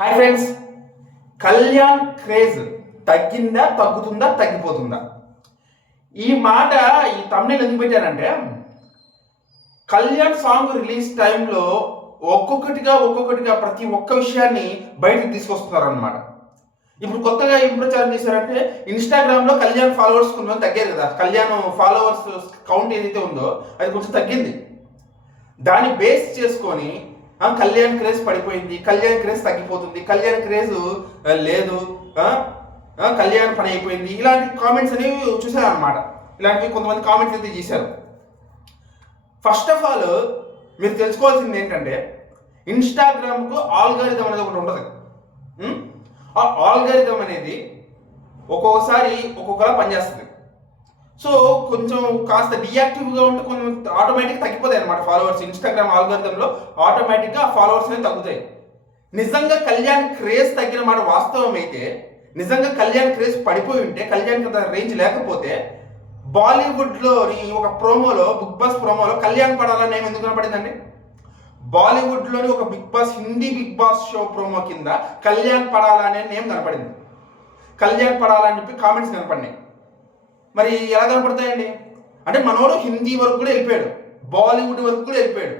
Hi friends, Kalyan craze తగ్గిందా, తగ్గుతుందా, తగ్గిపోతుందా? ఈ మాట ఈ తమిళ ఎందుకు పెట్టానంటే, కళ్యాణ్ సాంగ్ రిలీజ్ టైంలో ఒక్కొక్కటిగా ప్రతి ఒక్క విషయాన్ని బయటకు తీసుకొస్తున్నారు అనమాట. ఇప్పుడు కొత్తగా ఏం ప్రచారం చేశారంటే, ఇన్స్టాగ్రామ్లో కళ్యాణ్ ఫాలోవర్స్ కొంచెం తగ్గారు కదా. కళ్యాణ్ ఫాలోవర్స్ కౌంట్ ఏదైతే ఉందో అది కొంచెం తగ్గింది. దాన్ని బేస్ చేసుకొని కళ్యాణ్ క్రేజ్ పడిపోయింది, కళ్యాణ్ క్రేజ్ తగ్గిపోతుంది, కళ్యాణ్ క్రేజ్ లేదు, కళ్యాణ్ పని అయిపోయింది, ఇలాంటి కామెంట్స్ అనేవి చూసారు అనమాట. ఇలాంటివి కొంతమంది కామెంట్స్ అయితే చేశారు. ఫస్ట్ ఆఫ్ ఆల్ మీరు తెలుసుకోవాల్సింది ఏంటంటే, ఇన్స్టాగ్రామ్కు ఆల్గారిథం అనేది ఒకటి ఉంటుంది. ఆ ఆల్గారిథం అనేది ఒక్కొక్కసారి ఒక్కొక్కలా పనిచేస్తుంది. సో కొంచెం కాస్త డియాక్టివ్గా ఉంటే కొంచెం ఆటోమేటిక్గా తగ్గిపోతాయి అనమాట ఫాలోవర్స్. ఇన్స్టాగ్రామ్ ఆల్గారిథంలో ఆటోమేటిక్గా ఆ ఫాలోవర్స్ అనేది తగ్గుతాయి. నిజంగా కళ్యాణ్ క్రేజ్ తగ్గిన మాట వాస్తవం అయితే, నిజంగా కళ్యాణ్ క్రేజ్ పడిపోయి ఉంటే, కళ్యాణ్ రేంజ్ లేకపోతే, బాలీవుడ్లోని ఒక ప్రోమోలో, బిగ్ బాస్ ప్రోమోలో కళ్యాణ్ పడాలని నేమ్ ఎందుకు కనపడిందండి? బాలీవుడ్లోని ఒక బిగ్ బాస్, హిందీ బిగ్ బాస్ షో ప్రోమో కింద కళ్యాణ్ పడాలా అనే నేమ్ కనపడింది. కళ్యాణ్ పడాలని చెప్పి కామెంట్స్ కనపడినాయి. మరి ఎలా కనపడతాయండి? అంటే మనోడు హిందీ వరకు కూడా వెళ్ళిపోయాడు, బాలీవుడ్ వరకు కూడా వెళ్ళిపోయాడు.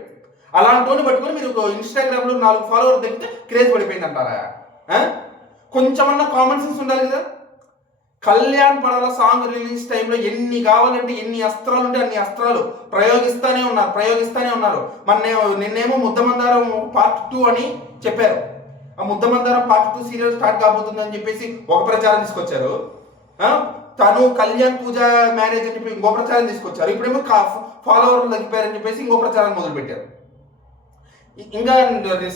అలాంటి పట్టుకొని మీరు ఇన్స్టాగ్రామ్లో 4 ఫాలోవర్స్ తగ్గితే క్రేజ్ పడిపోయింది అంటారా? కొంచెమన్నా కామన్ సెన్స్ ఉండాలి కదా. కళ్యాణ్ పడాల సాంగ్ రిలీజ్ టైంలో ఎన్ని కావాలంటే ఎన్ని అస్త్రాలు ఉంటే అన్ని అస్త్రాలు ప్రయోగిస్తూనే ఉన్నారు. నిన్నేమో ముద్దమందారం పార్ట్ 2 అని చెప్పారు. ఆ ముద్దమందారం పార్ట్ 2 సీరియల్ స్టార్ట్ కాబోతుంది అని చెప్పేసి ఒక ప్రచారం తీసుకొచ్చారు. తను కళ్యాణ్ పూజ మ్యారేజ్ అని చెప్పి ఇంకో ప్రచారం తీసుకొచ్చారు. ఇప్పుడేమో ఫాలోవర్లు తగ్గిపోయారని చెప్పేసి ఇంకో ప్రచారం మొదలుపెట్టారు. ఇంకా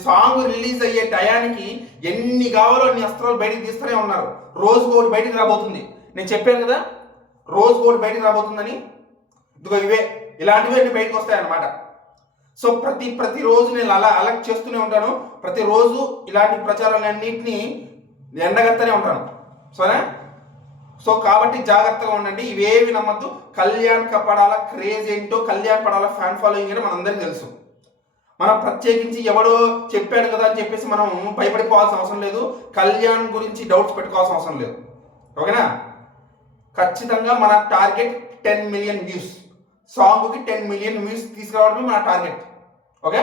సాంగ్ రిలీజ్ అయ్యే టయానికి ఎన్ని కావాలో అన్ని అస్త్రాలు బయటకు తీస్తూనే ఉన్నారు. రోజుకు ఒకటి బయటకు రాబోతుంది. నేను చెప్పాను కదా, రోజుకు ఒకటి బయటకు రాబోతుందని. ఇదిగో ఇలాంటివి అన్ని బయటకు వస్తాయన్నమాట. సో ప్రతిరోజు నేను అలా అలర్ట్ చేస్తూనే ఉంటాను. ప్రతిరోజు ఇలాంటి ప్రచారాలన్నింటినీ ఎండగత్తనే ఉంటాను. సరే, సో కాబట్టి జాగ్రత్తగా ఉండండి. ఇవేవి నమ్మద్దు. కళ్యాణ్ పడాల క్రేజ్ ఏంటో, కళ్యాణ్ పడాల ఫ్యాన్ ఫాలోయింగ్ ఏంటో మనందరికీ తెలుసు. మనం ప్రత్యేకించి ఎవడో చెప్పాడు కదా అని చెప్పేసి మనం భయపడిపోవాల్సిన అవసరం లేదు. కళ్యాణ్ గురించి డౌట్స్ పెట్టుకోవాల్సిన అవసరం లేదు. ఓకేనా? ఖచ్చితంగా మన టార్గెట్ 10 మిలియన్ వ్యూస్. సాంగ్కి 10 మిలియన్ వ్యూస్ తీసుకురావడమే మన టార్గెట్. ఓకే.